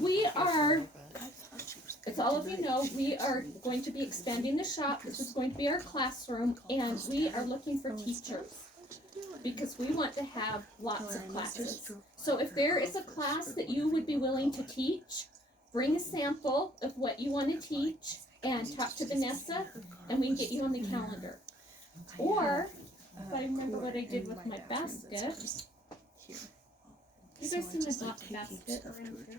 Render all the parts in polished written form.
we are, as all of you know, we are going to be expanding the shop. This is going to be our classroom, and we are looking for teachers because we want to have lots of classes. So if there is a class that you would be willing to teach, bring a sample of what you want to teach and talk to Vanessa, and we can get you on the calendar. Or, if I remember what I did with my basket, you guys see my black basket around here?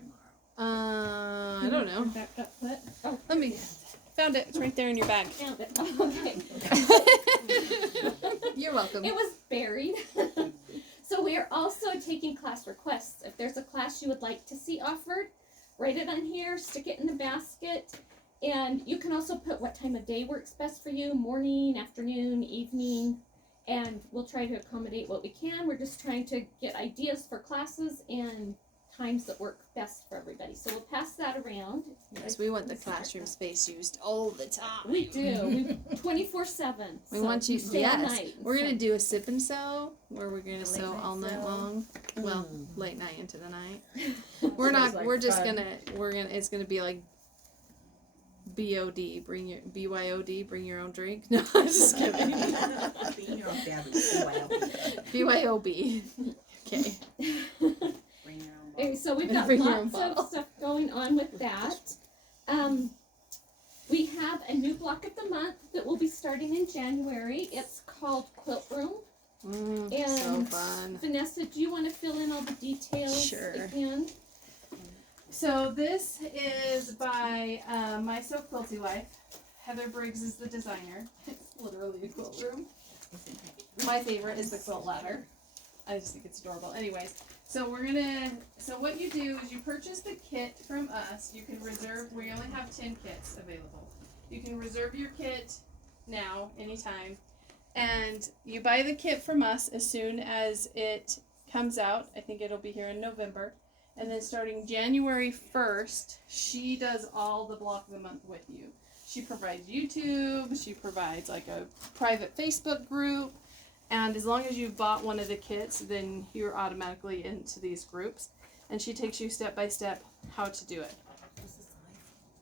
I don't know. Back up foot. Oh, Let me. Found it. It's right there in your bag. found it. Okay. You're welcome. It was buried. So we are also taking class requests. If there's a class you would like to see offered, write it on here, stick it in the basket, and you can also put what time of day works best for you, morning, afternoon, evening, and we'll try to accommodate what we can. We're just trying to get ideas for classes and times that work best for everybody. So we'll pass that around. Yes, we want the classroom space used all the time. We do. We 24/7. We want you. Stay all Yes, night. we're gonna do a sip and sew where we're gonna sew night all night sew. long. Well, late night into the night. We're not. Sounds like We're just fun. gonna. We're gonna. It's gonna be like BOD. Bring your BYOD. Bring your own drink. No, I'm just kidding. BYOB. Okay. Okay, so we've got Bring your own lots bottle. of stuff going on with that. We have a new block of the month that will be starting in January. It's called Quilt Room. So And fun. Vanessa, do you want to fill in all the details Sure. again? So this is by my So Quilty Wife. Heather Briggs is the designer. It's literally a quilt room. My favorite is the quilt ladder. I just think it's adorable. Anyways, so what you do is you purchase the kit from us. You can reserve, we only have 10 kits available. You can reserve your kit now, anytime. And you buy the kit from us as soon as it comes out. I think it'll be here in November. And then starting January 1st, she does all the block of the month with you. She provides YouTube, she provides like a private Facebook group, and as long as you've bought one of the kits, then you're automatically into these groups. And she takes you step by step how to do it.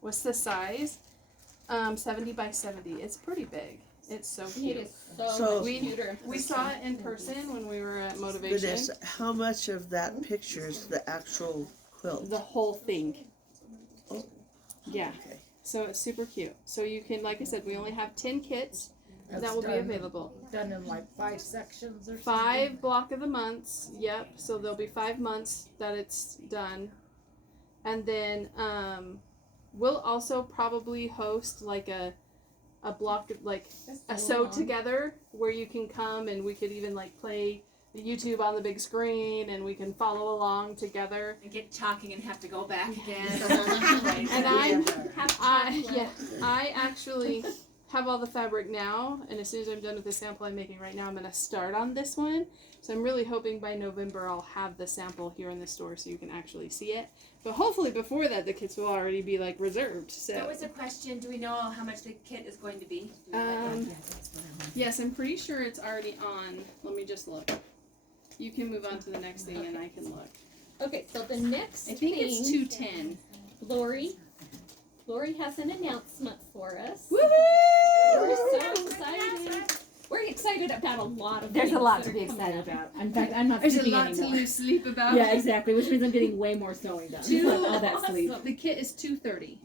What's the size? 70 by 70. It's pretty big. It's so cute. It is so So- much cuter in We person. saw it in person when we were at Motivation. Vanessa, how much of that picture is the actual quilt? The whole thing. Oh. Yeah. Okay. So it's super cute. So you can, like I said, we only have 10 kits that That's will be done. available. Done in like 5 sections or 5 block of the months. Yep. So there'll be 5 months that it's done. And then we'll also probably host like a block of like a sew together where you can come and we could even like play the YouTube on the big screen and we can follow along together. And get talking and have to go back again. And Have I chocolate. actually have all the fabric now, and as soon as I'm done with the sample I'm making right now, I'm going to start on this one. So I'm really hoping by November I'll have the sample here in the store so you can actually see it. But hopefully before that the kits will already be like reserved. There So was a question, do we know how much the kit is going to be? yes, I'm pretty sure it's already on. Let me just look. You can move on to the next thing and I can look. Okay, so the next I think thing, it's 210. Lori has an announcement for us. Woohoo! We're so excited. We're excited about a lot of There's things a lot that to are be coming excited up. about. In fact, I'm not There's a sleeping lot anymore. to lose sleep about. Yeah, exactly. Which means I'm getting way more sewing done. Two- all that sleep. The kit is $230.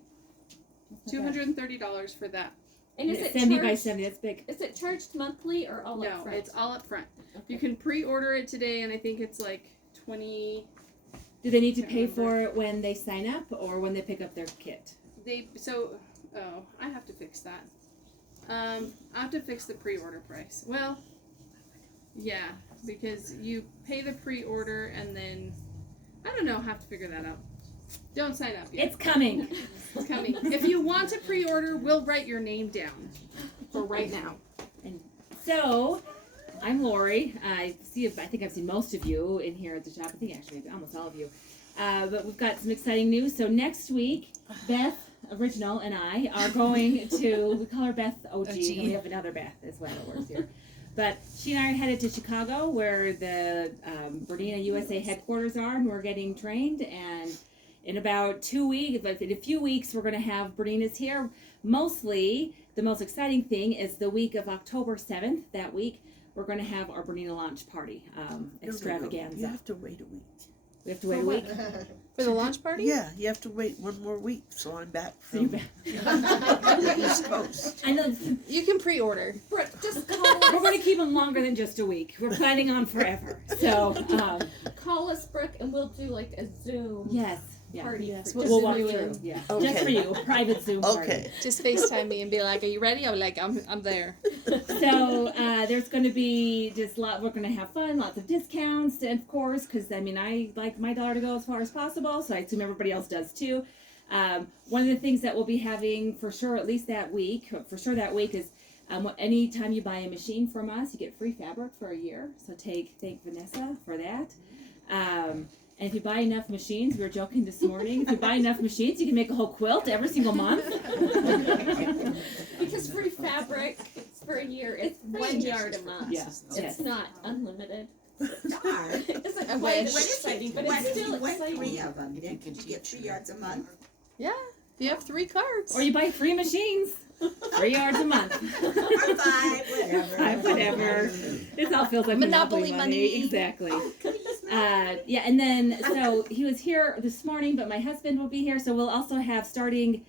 $230 for that. And is it 70 by charged, 70. That's big. is it charged monthly or all No, up front? it's all up front. Okay. You can pre-order it today, and I think it's like 20. Do they need to Can't pay remember. for it when they sign up or when they pick up their kit? I have to fix that. I have to fix the pre-order price. Well, yeah, because you pay the pre-order and then I don't know. Have to figure that out. Don't sign up yet. It's coming. It's coming. If you want to pre-order, we'll write your name down for right now. So, I'm Lori. I think I've seen most of you in here at the shop. I think actually almost all of you. But we've got some exciting news. So next week, Beth Original and I are going to, we call her Beth OG, and we have another Beth as well that works here. But she and I are headed to Chicago where the Bernina USA headquarters are, and we're getting trained. And in about 2 weeks, but in a few weeks, we're going to have Bernina's here. Mostly, the most exciting thing is the week of October 7th. That week, we're going to have our Bernina launch party extravaganza. You have to wait a week. We have to wait a week. For the launch party? Yeah, you have to wait one more week, so I'm back So you're from back. the East Coast. I know. You can pre-order. Brooke, just call We're going us. to keep them longer than just a week. We're planning on forever. So, Call us, Brooke, and we'll do like a Zoom yes. Yeah. party. Yes, for we'll We'll just walk Zoom you through. in. Yeah. Okay. Just for you. A private Zoom party. Okay. Just FaceTime me and be like, "Are you ready?" I'm like, "I'm there." So there's going to be just we're going to have fun, lots of discounts, and of course, because I mean, I like my dollar to go as far as possible, so I assume everybody else does too. One of the things that we'll be having for sure, at least that week, is anytime you buy a machine from us, you get free fabric for a year. So thank Vanessa for that. And if you buy enough machines, we were joking this morning, if you buy enough machines, you can make a whole quilt every single month. Because free fabric for a year, it's 1 yard a month. Yeah. It's Yes. not unlimited. Darn. It isn't I quite wish. as exciting, but What it's if you still went exciting. 3 of them? Then could you get 3 yards a month? Yeah. If you have 3 cards. Or you buy 3 machines, 3 yards a month. Or 5, whatever. Whatever. It all feels like Monopoly money. Exactly. Oh, could you just Yeah, and then so he was here this morning, but my husband will be here. So we'll also have starting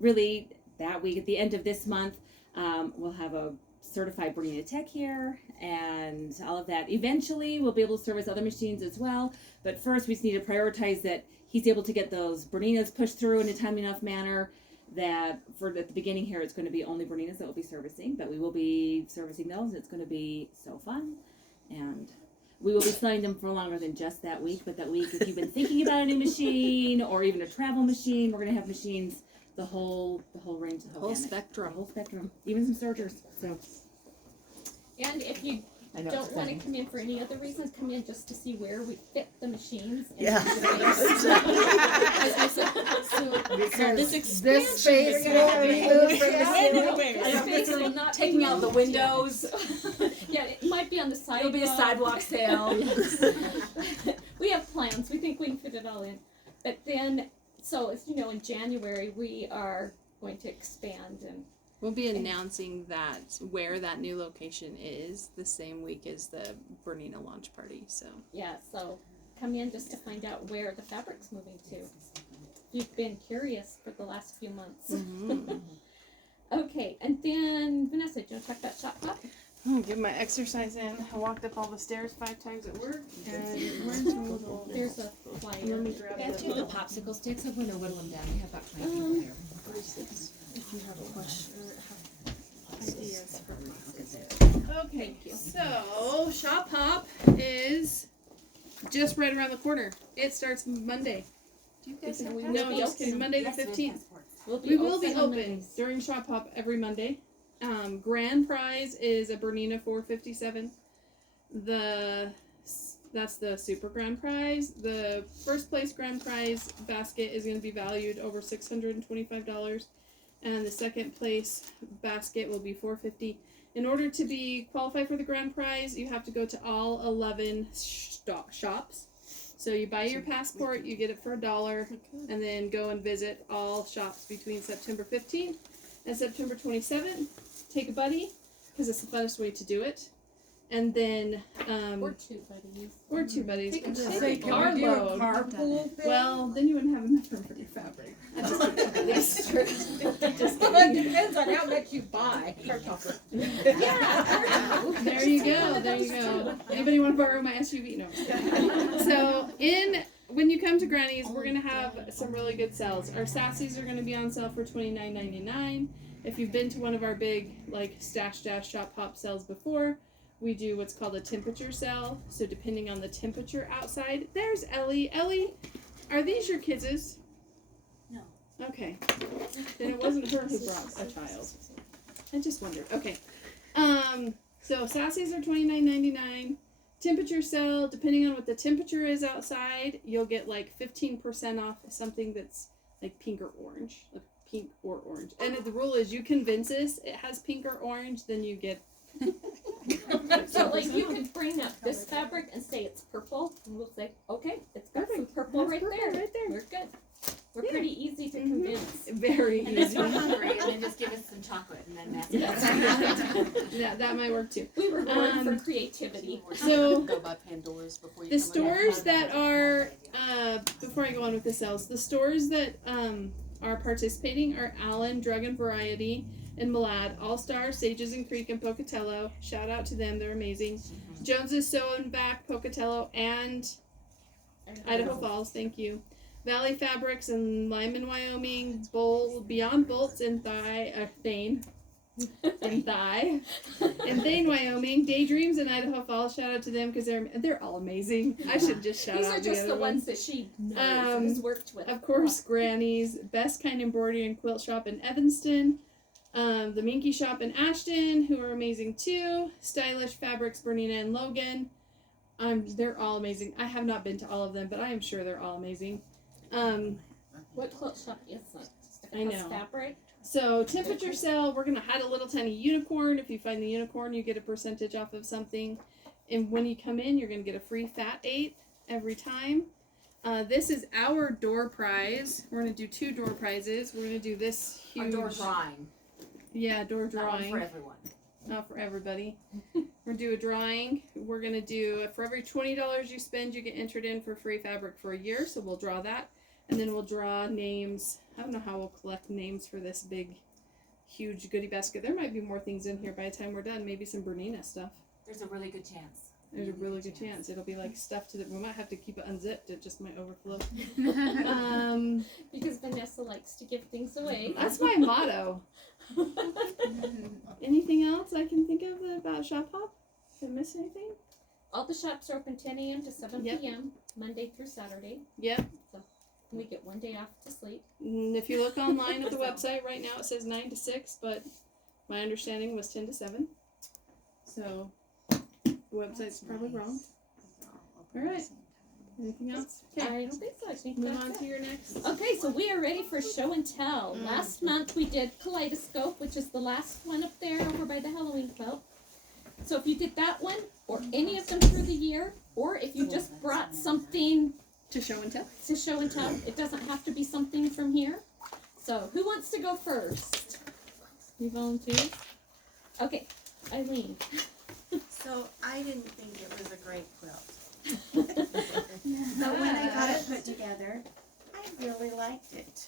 really that week at the end of this month. We'll have a certified Bernina Tech here and all of that. Eventually, we'll be able to service other machines as well. But first, we just need to prioritize that he's able to get those Berninas pushed through in a timely enough manner. That at the beginning here, it's going to be only Berninas that we'll be servicing, but we will be servicing those, and it's going to be so fun. And we will be selling them for longer than just that week, but that week, if you've been thinking about a new machine or even a travel machine, we're going to have machines, the whole range, the whole gamut. spectrum. The whole spectrum, even some sergers. So And if you I know don't want to come in for any other reasons, come in just to see where we fit the machines. And Yeah. Because this this space will be moved from the It's basically not Taking out the windows. Yeah, it might be on the sidewalk. It'll be a sidewalk sale. We have plans. We think we can fit it all in. But then, so as you know, in January we are going to expand, and We'll be announcing where that new location is the same week as the Bernina launch party. So yeah, so come in just to find out where the fabric's moving to. You've been curious for the last few months. Okay, and then Vanessa, do you want to talk about Shop Pop? get my exercise in. I walked up all the stairs 5 times at work, and where's my little? There's a flyer. Let me grab Beth, do you have the popsicle sticks? I'm going to whittle them down. We have about 20 people here. If you have a question or ideas for Okay, Thank you. so Shop Hop is just right around the corner. It starts Monday. Do you guys have No, be just kidding. open. Monday the 15th. We will be open during Shop Hop every Monday. Grand prize is a Bernina 457. That's the super grand prize. The first place grand prize basket is going to be valued over $625, and the second place basket will be $450. In order to be qualified for the grand prize, you have to go to all 11 shops. So you buy your passport, you get it for $1, and then go and visit all shops between September 15th and September 27th. Take a buddy, because it's the funnest way to do it. And then, Or 2 buddies. or 2 buddies. Say, Take can we do a carpool thing? Well, then you wouldn't have enough room for your fabric. Well, it depends on how much you buy. There you go. There you go. Anybody want to borrow my SUV? No. So when you come to Granny's, we're gonna have some really good sales. Our sassies are gonna be on sale for $29.99. If you've been to one of our big Stash Dash Shop Hop sales before, we do what's called a temperature sale. So depending on the temperature outside, there's Ellie. Ellie, are these your kids'? No. Okay. Then it wasn't her who brought a child. I just wondered. Okay. So sassies are $29.99. Temperature sale, depending on what the temperature is outside, you'll get 15% off something that's pink or orange. Pink or orange. And the rule is you convince us it has pink or orange, then you get So you could bring up this fabric and say it's purple, and we'll say, okay, it's got some purple That's right purple there. right there. We're good. We're pretty easy to convince. Very And then easy. we're hungry, and then just give us some chocolate, and then that's it. That might work too. We were born for creativity. So Go by Pandora's before you the come in. stores that are before I go on with the sales, the stores that are participating are Allen, Drug and Variety, and Malad, All Star, Sages and Creek, and Pocatello. Shout out to them, they're amazing. Jones's Sew and Back, Pocatello, and Idaho Falls, thank you. Valley Fabrics in Lyman, Wyoming, Beyond Bolts in Thane, and Thane, Wyoming. Daydreams in Idaho Falls. Shout out to them because they're all amazing. I should just shout These out are just the other ones that she knows and has worked with. Of course, Granny's, Best Kind Embroidery and Quilt Shop in Evanston. The Minky Shop in Ashton, who are amazing too. Stylish Fabrics, Bernina and Logan. They're all amazing. I have not been to all of them, but I am sure they're all amazing. What quilt shop is it? If it I has know. fabric? So temperature sale, we're gonna hide a little tiny unicorn. If you find the unicorn, you get a percentage off of something. And when you come in, you're gonna get a free fat 8 every time. This is our door prize. We're gonna do 2 door prizes. We're gonna do this Our huge. door drawing. Yeah, door Not one drawing. for everyone. Not for everybody. We're gonna do a drawing. We're gonna do for every $20 you spend, you get entered in for free fabric for a year. So we'll draw that, and then we'll draw names. I don't know how we'll collect names for this big, huge goodie basket. There might be more things in here by the time we're done. Maybe some Bernina stuff. There's a really good chance. There's a really good chance. It'll be like stuff to the. We might have to keep it unzipped. It just might overflow. Because Vanessa likes to give things away. That's my motto. Anything else I can think of about Shop Hop? Did I miss anything? All the shops are open 10 a.m. to 7 Yep. p.m. Monday through Saturday. Yep. We get one day off to sleep. And if you look online at the website right now, it says 9 to 6, but my understanding was 10 to 7. So the website's probably wrong. All right. Anything else? Okay. I don't think so. I think Move that's on it. to your next. Okay, so we are ready for show and tell. Last month we did Kaleidoscope, which is the last one up there over by the Halloween quilt. So if you did that one, or any of them through the year, or if you just brought something To show and tell. to show and tell, it doesn't have to be something from here. So who wants to go first? You volunteer? Okay, Eileen. So I didn't think it was a great quilt. But when I got it put together, I really liked it.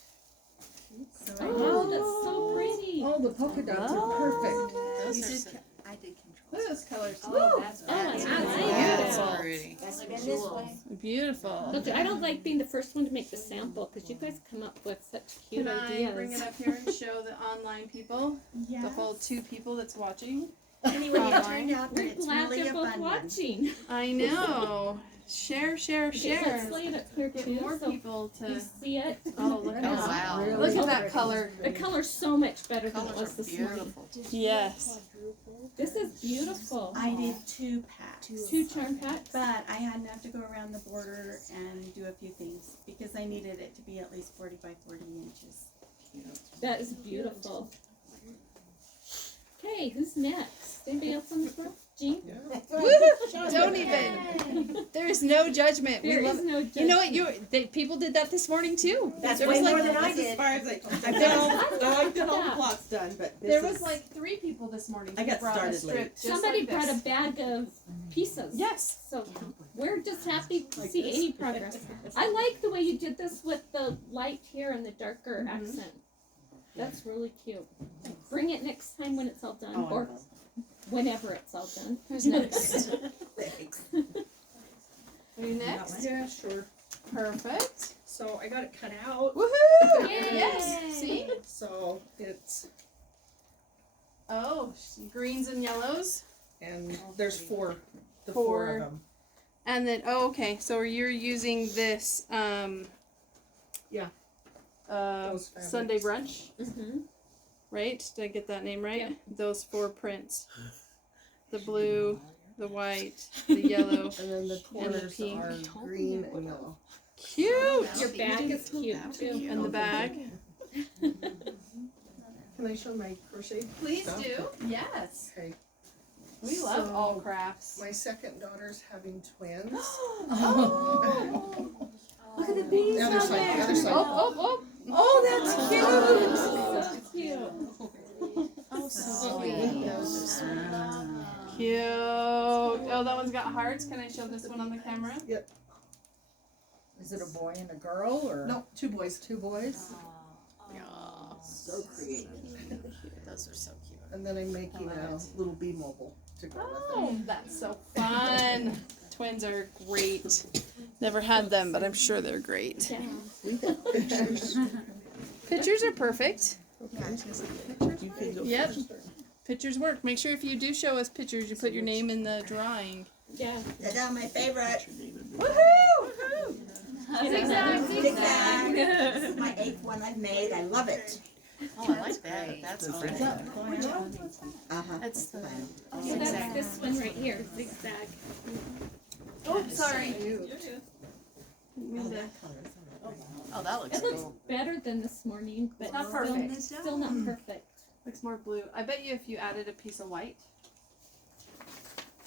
So I Oh, that's so pretty. Oh, the polka dots are perfect. I did Look at those colors. Oh, that's that's nice. nice. Yeah, Beautiful. it's pretty. That's Like been this jewels. way. Beautiful. Look, I don't like being the first one to make the sample because you guys come up with such cute Can I ideas. bring it up here and show the online people? Yeah. The whole 2 people that's watching? Anyway, it Online. turned out that We're it's glad really they're both abundant. watching. I know. Share, share, Okay, let's share. lay it up here Get too, more so people you to. see it. Oh, look at That is that. wow. really Look at that pretty. color. The color's so much better than it Colors was are this morning. beautiful. Yes. This is beautiful. I did 2 packs. 2 charm packs. But I had enough to go around the border and do a few things because I needed it to be at least 40 by 40 inches. That is beautiful. Okay, who's next? Anybody else on the floor? Jean? Don't even. There's no judgment. There we love is no it. You know what? People did that this morning too. That's there way was more like than I As did. far as I've done all the plots done, but this there was is, like 3 people this morning. I who got brought a started strip late. just Somebody like brought this. a bag of pieces. Yes. So we're just happy to Like see this. any progress. I like the way you did this with the light here and the darker accent. That's really cute. Bring it next time when it's all done, Oh, I or will. whenever it's all done. Who's next? Thanks. Are you next? yeah, sure. Perfect. So I got it cut out. Woohoo! Yay! Yes. See? So it's, Oh, greens and yellows. and there's 4, the 4 4. of them. And then, okay, so you're using this, Yeah. Those fabrics. Sunday brunch, Mm-hmm. right? Did I get that name right? Yep. Those 4 prints. The blue, the white, the yellow. And then the corners pink. are green and yellow. Cute! Your bag is cute too. And the bag. Can I show my crochet? Please stuff? do. Yes. Okay. We love So, all crafts. My second daughter's having twins. Oh! Look at the bees The other on side, there. the other side. Oh, that's cute. So cute. Oh, so sweet. Those are sweet. Cute. Oh, that one's got hearts. Can I show this one on the camera? Is it a boy and a girl or? No, 2 boys. 2 boys? So creative. Those are so cute. And then I'm making a little bee mobile to go with it. Oh, that's so fun. Twins are great. Never had them, but I'm sure they're great. We have pictures. Pictures are perfect. Yeah, I was gonna say pictures. You can go Yep. first. Pictures work. Make sure if you do show us pictures, you put your name in the drawing. Yeah. That's my favorite. Woohoo! Zigzag, Zigzag. This is my 8th one I've made. I love it. Oh, I like that. That's That's awesome. Uh-huh. That's the So that's this one right here, zigzag. Oh, sorry. Oh, that looks It looks cool. better than this morning, but Not still, perfect. still not perfect. Looks more blue. I bet you if you added a piece of white,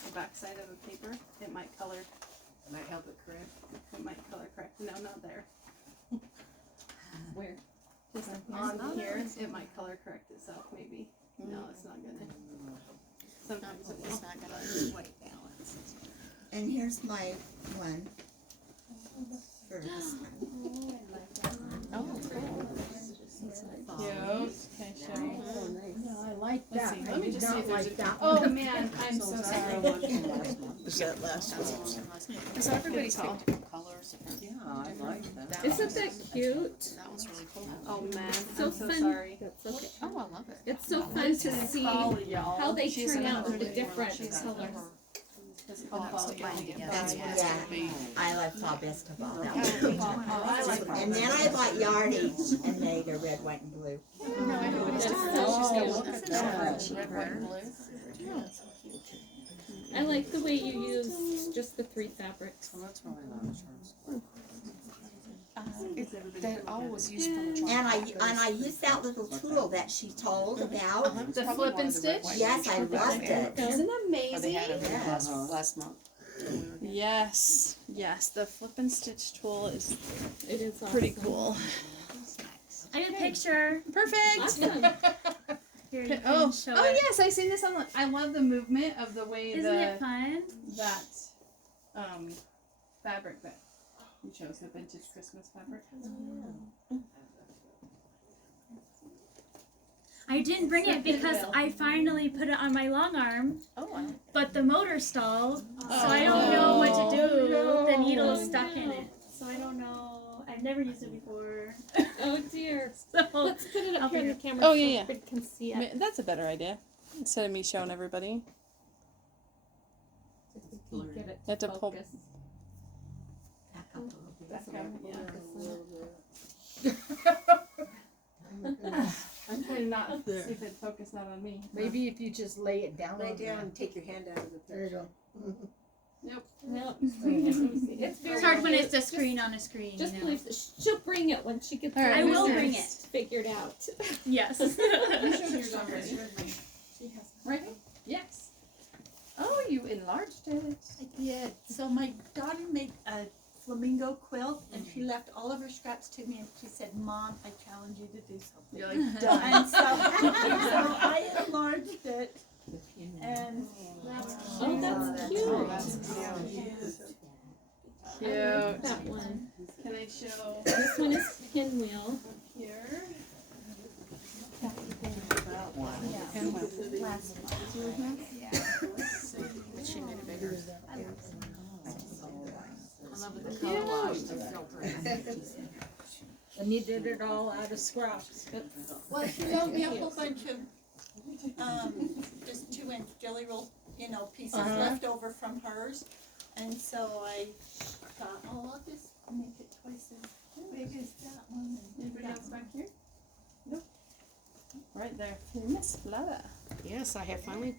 the backside of the paper, it might color. It might help it correct. It might color correct. No, not there. Where? Just on here, it might color correct itself. Maybe. No, it's not gonna. Sometimes it will. It's not gonna white balance. And here's my one. For this one. Oh, cool. Cute. Okay, show. Yeah, I like Let's that. see. I Let me did just see not if there's like a. that. Oh man, I'm so sorry. Is that last one? So everybody's Good call. picked different colors. Yeah, I like that. Isn't that cute? That one's really cool. Oh man, So I'm so fun. sorry. That's okay. Oh, I love it. It's so fun to see y'all. how they She's turn an out with the early different one. colors. Oh, that's the one together. That's Yeah. yeah. I like saw best of all that Oh, I like one. And then I bought yardage and made a red, white, and blue. No, everybody's That's different. so She's got cute. one that's red, white, and blue. I like the way you use just the 3 fabrics. Oh, that's really nice. That always used from a And I used that little tool that she told about. The flip and stitch? Yes, I loved it. Isn't that Oh, they amazing? had it last month. Yes, yes. The flip and stitch tool is It is awesome. pretty cool. I have a picture. Perfect. Awesome. Here, you can Oh, show oh it. yes, I seen this on. I love the movement of the way Isn't it fun? that fabric that you chose, the vintage Christmas fabric. I didn't bring it because I finally put it on my long arm, Oh, but the motor stalled, so I don't know what to do. The needle is stuck in it, so I don't know. I've never used it before. Oh dear. So Let's put it up I'll here in the put camera Oh, so yeah, yeah. everybody can see it. That's a better idea instead of me showing everybody. You get it You have to pull- focus. Back up, Yeah. I'm trying to not see if it focus not on me. Maybe if you just lay it down Lay on down there. and take your hand out of the There you go. No. It's very it's hard when it's a cute. screen on a screen. Just you know? believe that she'll bring it when she gets All right, her I will business bring it. figured out. Yes. Right? Yes. Oh, you enlarged it. I did. So my daughter made a flamingo quilt and she left all of her scraps to me and she said, "Mom, I challenge you to do something." You're like done. And so I enlarged it and Oh, that's cute. Cute. That one. Can I show This one is pinwheel. here? but she made it bigger. I love it. The color wash, the filter. And you did it all out of scraps. well, she wrote me a whole bunch of just 2-inch jelly roll, pieces left over from hers. And so I thought, oh, I'll just make it twice as big as that one. Anybody else back here? Nope. Right there. Miss Flora. Yes, I have finally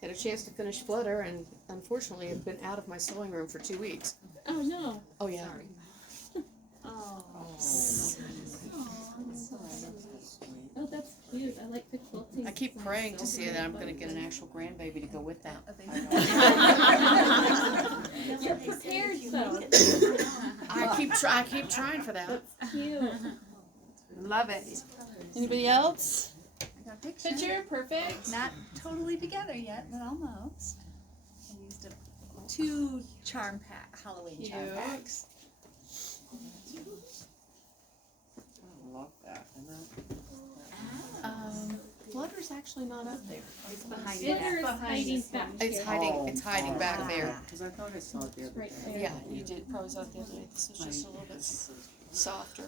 had a chance to finish Flutter, and unfortunately I've been out of my sewing room for 2 weeks. Oh no. Oh yeah. Oh, that's cute. I like the quilting. I keep praying to see that I'm going to get an actual grandbaby to go with that. You're prepared though. I keep trying for that. Cute. Love it. Anybody else? I got a picture. Picture, perfect. Not totally together yet, but almost. I used 2 charm pack, Halloween charm Cute. packs. Flutter's actually not up there. It's behind Flitter is hiding back It's here. hiding. It's hiding back there. Because I thought I saw it the other Right there. Yeah, you did probably saw it the other day. This is just a little bit softer.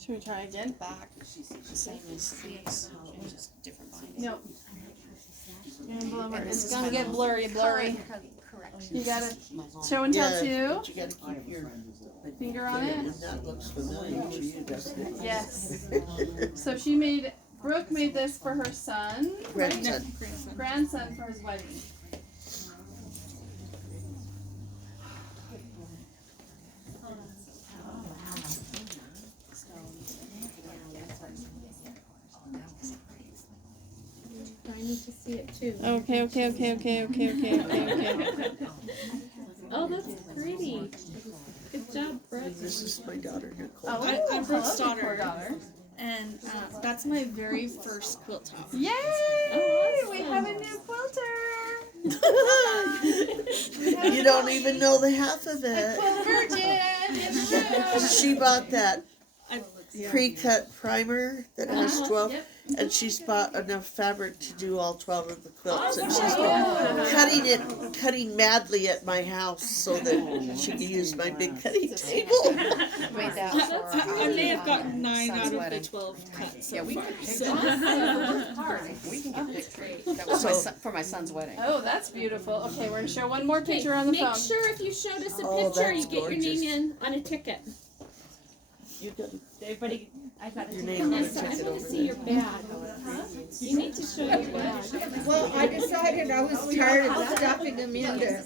Should we try again? Back, same as these, just different binding. No. And this It's is gonna get kinda- blurry. Correction. You gotta show and tell Yeah, too. but you gotta keep your Finger on finger, it. and that looks familiar to you, doesn't it? Yes. So Brooke made this for her son. Grandson. Grandson for his wedding. I need to see it too. Okay. Oh, that's pretty. Good job, Brooke. This is my daughter, Nicole. I'm Brooke's hello, daughter. daughter. And that's my very first quilt top. Yay! Oh, We awesome. have a new quilter. You don't even know the half of A it. quilt virgin in the room. She bought that Yeah. pre-cut primer that has 12, Yep. and she's bought enough fabric to do all 12 of the quilts, and she's Oh. been cutting madly at my house so that she can use my big cutting table. Made that for I may have gotten 9 son's out of the wedding. 12 cuts. Yeah, So we far. can pick So- We can get pictures. That was for my son's wedding. Oh, that's beautiful. Okay, we're gonna show one more picture on the Make phone. sure if you showed us a Oh, picture, you that's get your gorgeous. name in on a ticket. You got Everybody, I got your it. name on the Vanessa, I ticket want over to see there. your badge. You need to show your badge. Well, I decided I was tired of stuffing them into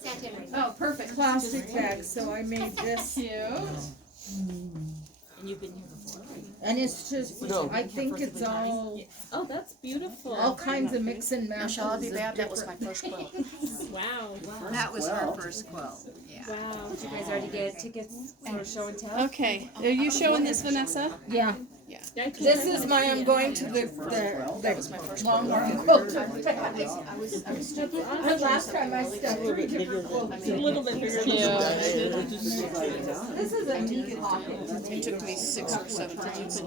Oh, perfect. plastic bags, so I made this. Cute. And you've been here before, right? And it's just, No. I think it's Oh, that's beautiful. all kinds of mix and Now, matches. shall I be of bad? That was my different- first quilt. Wow. That was her first quilt. Wow. Did you guys already get tickets for show and tell? Okay, are you showing this, Vanessa? Yeah, Yeah, this is my, I'm going to the long arm quilter. The last time I stuffed 3 different quilts. A little bit bigger. This is a neat pocket. It took me 6 or 7 times.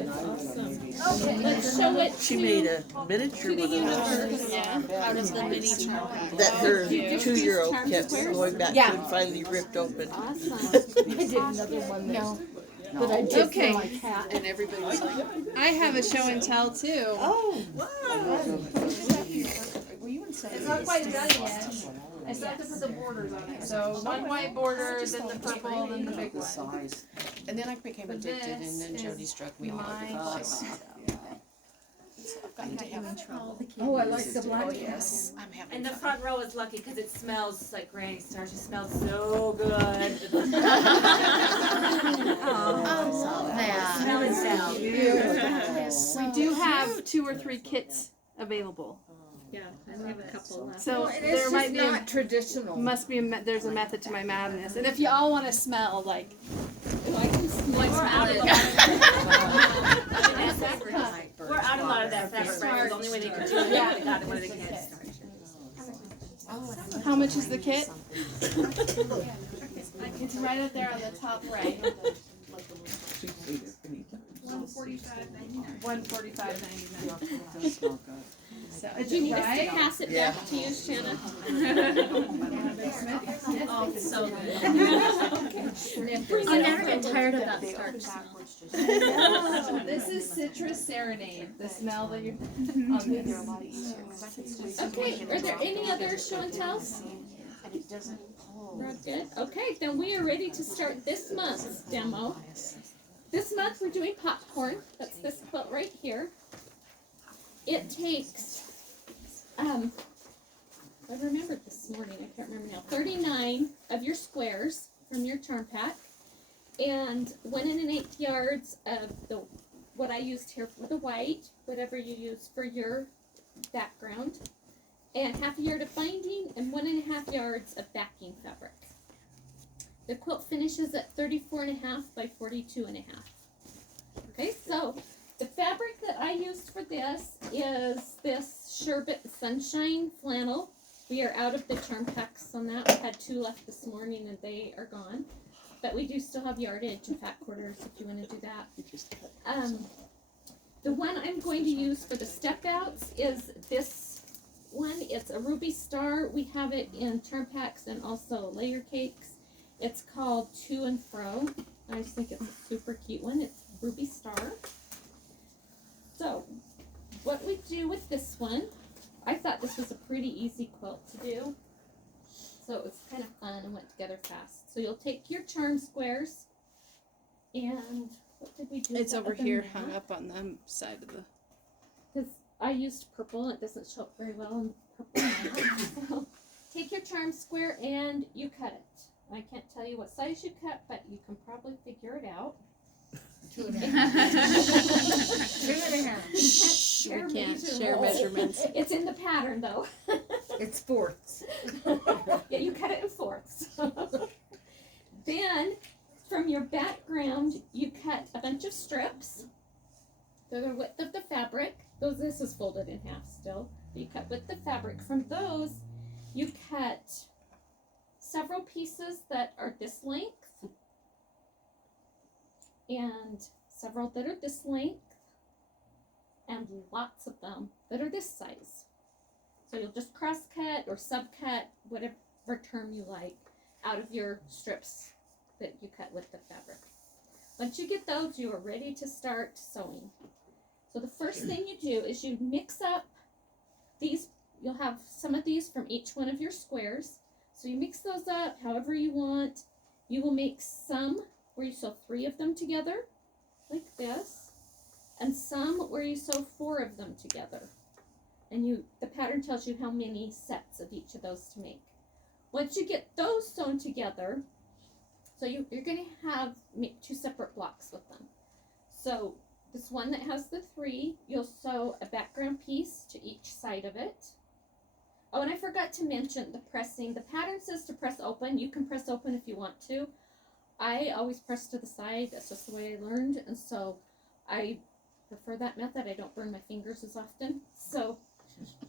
Awesome. Let's show it She to- made a miniature to the one of universe. those Yeah. Out of the mini charm pack. that her Cute. 2-year-old Charm kept squares? going back to Yeah. and finally ripped open. Awesome. I did another one that I did Okay. for my cat. And everybody was like, I have a show and tell too. Oh, It's not quite done yet. I still have to put the borders on it. So one white border, then the purple, then the big one. and then I became But addicted, this and then is Jody struck me off. my So I've gotten to have Oh, I like the black. yes, I'm having And the fun. front row is lucky because it smells like Granny Star. She smells so good. Smell and sound. We do have 2 or 3 kits available. Yeah, I have a couple left. So It's there just might be not traditional. there's a method to my madness. And if you all want to smell like Oh, I can smell it. We're out of a lot of that fabric, right? The only way they could do it, they got one of the kids. how much is the kit? It's right up there on the top right. $145.99. So Do is you it need us to right? pass it Yeah. back to you, Shanna? Oh, it's so good. Bring I've it never over. been tired of that starch. Oh, this is Citrus Serenade, the smell that you're on this. Okay, are there any other show and tells? And it doesn't pull. We're good. Okay, then we are ready to start this month's demo. This month we're doing popcorn. That's this quilt right here. It takes, I remembered this morning, I can't remember now, 39 of your squares from your charm pack, and 1 1/8 yards of what I used here for the white, whatever you use for your background, and half a yard of binding, and 1.5 yards of backing fabric. The quilt finishes at 34.5 by 42.5. Okay, so the fabric that I used for this is this Sherbet Sunshine flannel. We are out of the charm packs on that. We had 2 left this morning and they are gone. But we do still have yardage and fat quarters if you want to do that. The one I'm going to use for the step outs is this one. It's a Ruby Star. We have it in charm packs and also layer cakes. It's called To and Fro. I just think it's a super cute one. It's Ruby Star. So, what we do with this one, I thought this was a pretty easy quilt to do. So it was kind of fun and went together fast. So you'll take your charm squares and what did we do? It's over here hung up on the side of the... Because I used purple, it doesn't show up very well in purple. So take your charm square and you cut it. I can't tell you what size you cut, but you can probably figure it out. 2.5. 2.5. We can't share measurements. It's in the pattern though. It's fourths. Yeah, you cut it in fourths. Then, from your background, you cut a bunch of strips. They're the width of the fabric. This is folded in half still. You cut width the fabric. From those, you cut several pieces that are this length. And several that are this length. And lots of them that are this size. So you'll just cross cut or subcut, whatever term you like, out of your strips that you cut with the fabric. Once you get those, you are ready to start sewing. So the first thing you do is you mix up these. You'll have some of these from each one of your squares. So you mix those up however you want. You will make some where you sew 3 of them together, like this, and some where you sew 4 of them together. And the pattern tells you how many sets of each of those to make. Once you get those sewn together, so you're going to make 2 separate blocks with them. So this one that has the 3, you'll sew a background piece to each side of it. Oh, and I forgot to mention the pressing. The pattern says to press open. You can press open if you want to. I always press to the side. That's just the way I learned. And so I prefer that method. I don't burn my fingers as often. So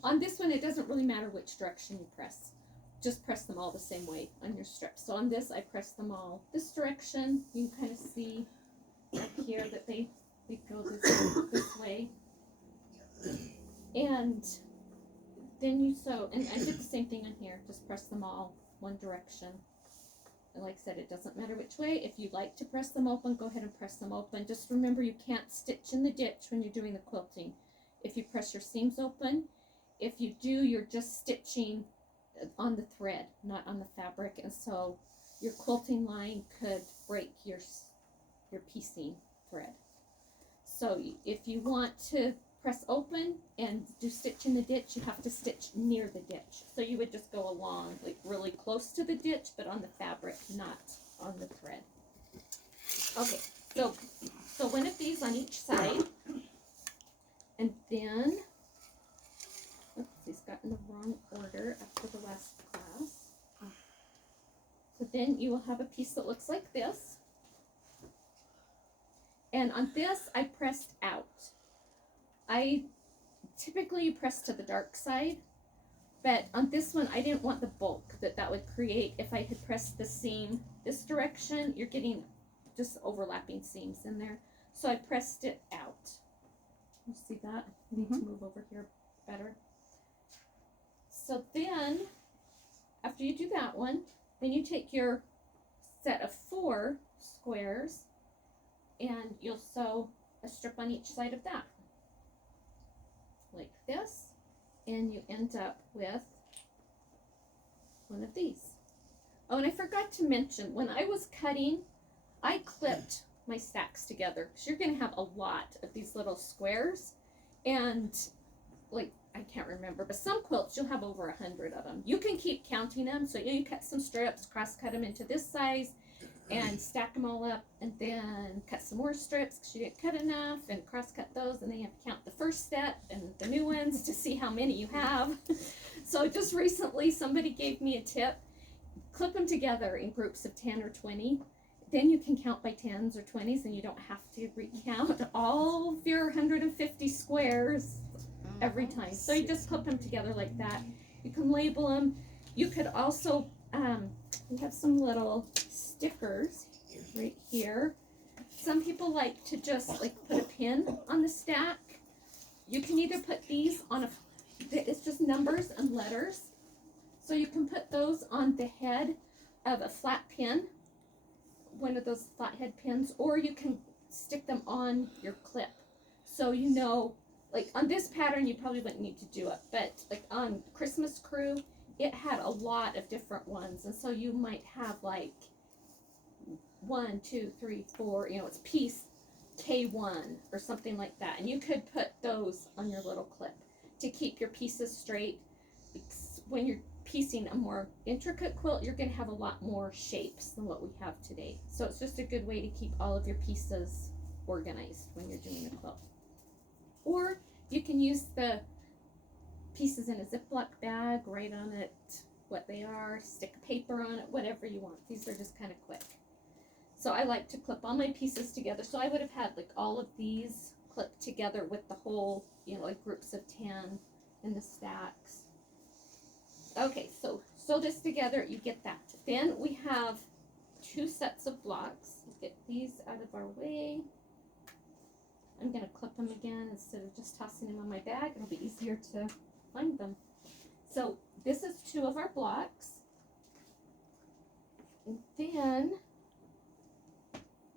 on this one, it doesn't really matter which direction you press. Just press them all the same way on your strips. So on this, I press them all this direction. You can kind of see up here that they go this way. And then you sew, and I did the same thing on here. Just press them all one direction. And like I said, it doesn't matter which way. If you like to press them open, go ahead and press them open. Just remember you can't stitch in the ditch when you're doing the quilting. If you press your seams open, if you do, you're just stitching on the thread, not on the fabric, and so your quilting line could break your piecing thread. So if you want to press open and do stitch in the ditch, you have to stitch near the ditch. So you would just go along, like really close to the ditch, but on the fabric, not on the thread. Okay, so one of these on each side, and then, oops, he's got in the wrong order after the last class. So then you will have a piece that looks like this. And on this, I pressed out. I typically press to the dark side, but on this one, I didn't want the bulk that would create. If I had pressed the seam this direction, you're getting just overlapping seams in there. So I pressed it out. You see that? I need to move over here better. So then, after you do that one, then you take your set of 4 squares and you'll sew a strip on each side of that. Like this. And you end up with one of these. Oh, and I forgot to mention, when I was cutting, I clipped my stacks together. So you're going to have a lot of these little squares. And, like, I can't remember, but some quilts, you'll have over 100 of them. You can keep counting them. So you cut some strips, cross cut them into this size, and stack them all up, and then cut some more strips because you didn't cut enough, and cross cut those, and then you have to count the first set and the new ones to see how many you have. So just recently somebody gave me a tip: clip them together in groups of 10 or 20. Then you can count by 10s or 20s, and you don't have to recount all of your 150 squares every time. So you just clip them together like that. You can label them. You could also, we have some little stickers right here. Some people like to just like put a pin on the stack. You can either put these on it's just numbers and letters. So you can put those on the head of a flat pin, one of those flathead pins, or you can stick them on your clip. So you know, like on this pattern you probably wouldn't need to do it, but like on Christmas Crew, it had a lot of different ones, and so you might have like 1, 2, 3, 4, you know, it's piece K1 or something like that, and you could put those on your little clip to keep your pieces straight. When you're piecing a more intricate quilt, you're going to have a lot more shapes than what we have today. So it's just a good way to keep all of your pieces organized when you're doing a quilt. Or you can use the pieces in a Ziploc bag, write on it what they are, stick paper on it, whatever you want. These are just kind of quick. So I like to clip all my pieces together. So I would have had like all of these clipped together with the whole, you know, like groups of 10 in the stacks. Okay, so sew this together, you get that. Then we have 2 sets of blocks. Get these out of our way. I'm going to clip them again instead of just tossing them in my bag. It'll be easier to find them. So this is 2 of our blocks. And then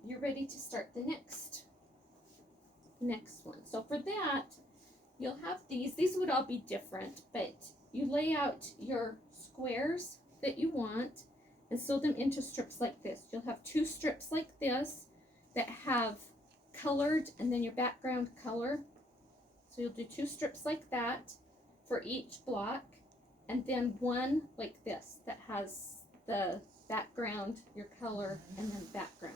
you're ready to start the next one. So for that, you'll have these would all be different, but you lay out your squares that you want and sew them into strips like this. You'll have 2 strips like this that have colored and then your background color. So you'll do 2 strips like that for each block, and then 1 like this that has the background, your color, and then background.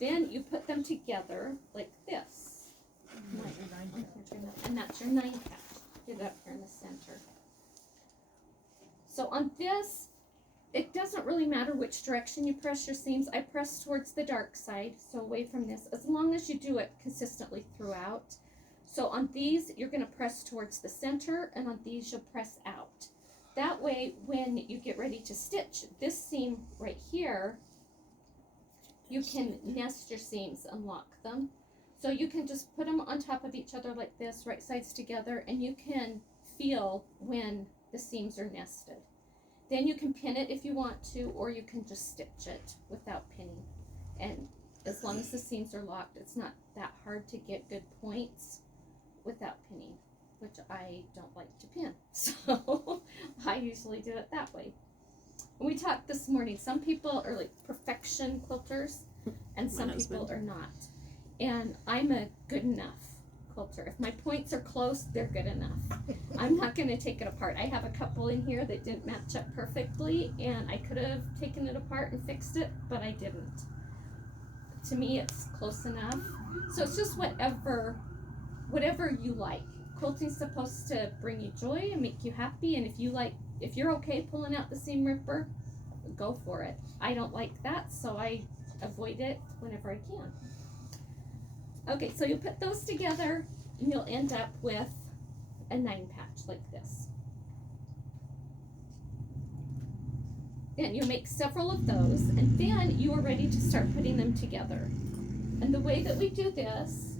Then you put them together like this. And that's your 9 patch. Get it up here in the center. So on this, it doesn't really matter which direction you press your seams. I press towards the dark side, so away from this, as long as you do it consistently throughout. So on these, you're going to press towards the center, and on these, you'll press out. That way, when you get ready to stitch this seam right here, you can nest your seams and lock them. So you can just put them on top of each other like this, right sides together, and you can feel when the seams are nested. Then you can pin it if you want to, or you can just stitch it without pinning. And as long as the seams are locked, it's not that hard to get good points without pinning, which I don't like to pin. So I usually do it that way. And we talked this morning, some people are like perfection quilters, and some people are not. And I'm a good enough quilter. If my points are close, they're good enough. I'm not going to take it apart. I have a couple in here that didn't match up perfectly, and I could have taken it apart and fixed it, but I didn't. To me, it's close enough. So it's just whatever you like. Quilting's supposed to bring you joy and make you happy, and if you're okay pulling out the seam ripper, go for it. I don't like that, so I avoid it whenever I can. Okay, so you'll put those together and you'll end up with a 9 patch like this. And you'll make several of those, and then you are ready to start putting them together. And the way that we do this,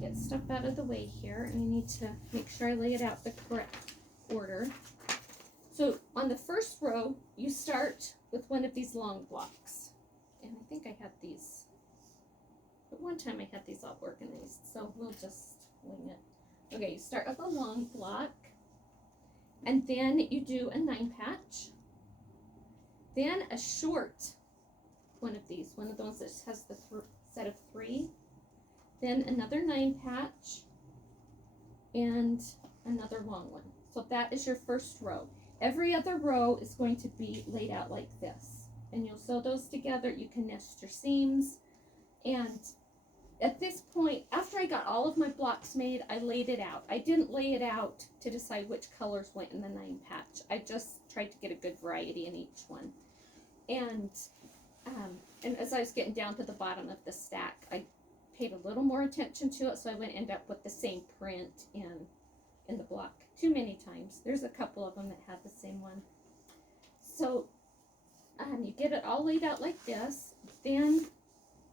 get stuff out of the way here, and I need to make sure I lay it out the correct order. So on the first row, you start with one of these long blocks. And I think I had these. At one time I had these all organized, so we'll just wing it. Okay, you start with a long block, and then you do a 9 patch, then a short one of these, one of the ones that has the set of 3, then another 9 patch, and another long one. So that is your first row. Every other row is going to be laid out like this. and you'll sew those together. You can nest your seams, and at this point, after I got all of my blocks made, I laid it out. I didn't lay it out to decide which colors went in the 9 patch. I just tried to get a good variety in each one. And as I was getting down to the bottom of the stack, I paid a little more attention to it, so I wouldn't end up with the same print in the block too many times. There's a couple of them that had the same one. So you get it all laid out like this, then.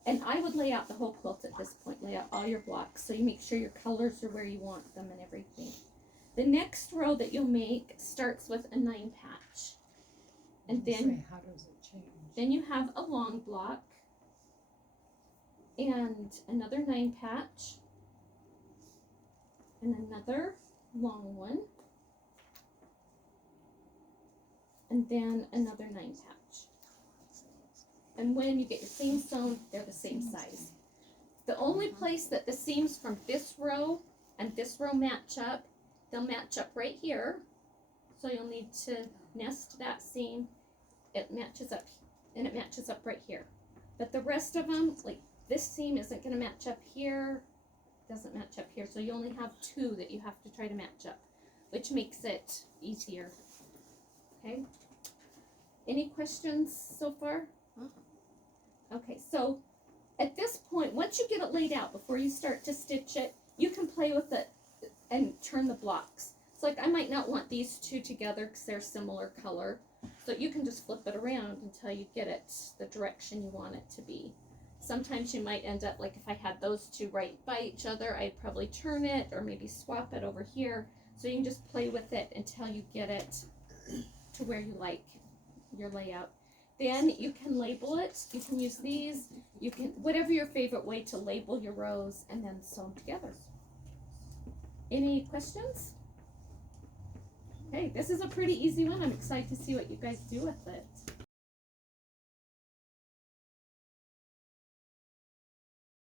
And I would lay out the whole quilt at this point, lay out all your blocks, so you make sure your colors are where you want them and everything. The next row that you'll make starts with a 9 patch. And then, how does it change? then you have a long block, and another 9 patch, and another long one, and then another 9 patch. And when you get your seams sewn, they're the same size. The only place that the seams from this row and this row match up, they'll match up right here. So you'll need to nest that seam. It matches up, and it matches up right here. But the rest of them, like this seam isn't going to match up here, doesn't match up here. So you only have 2 that you have to try to match up, which makes it easier. Okay? Any questions so far? Okay, so at this point, once you get it laid out, before you start to stitch it, you can play with it and turn the blocks. So like I might not want these 2 together because they're similar color. So you can just flip it around until you get it the direction you want it to be. Sometimes you might end up, like if I had those 2 right by each other, I'd probably turn it or maybe swap it over here. So you can just play with it until you get it to where you like your layout. Then you can label it. You can use these. You can, whatever your favorite way to label your rows, and then sew them together. Any questions? Hey, this is a pretty easy one. I'm excited to see what you guys do with it.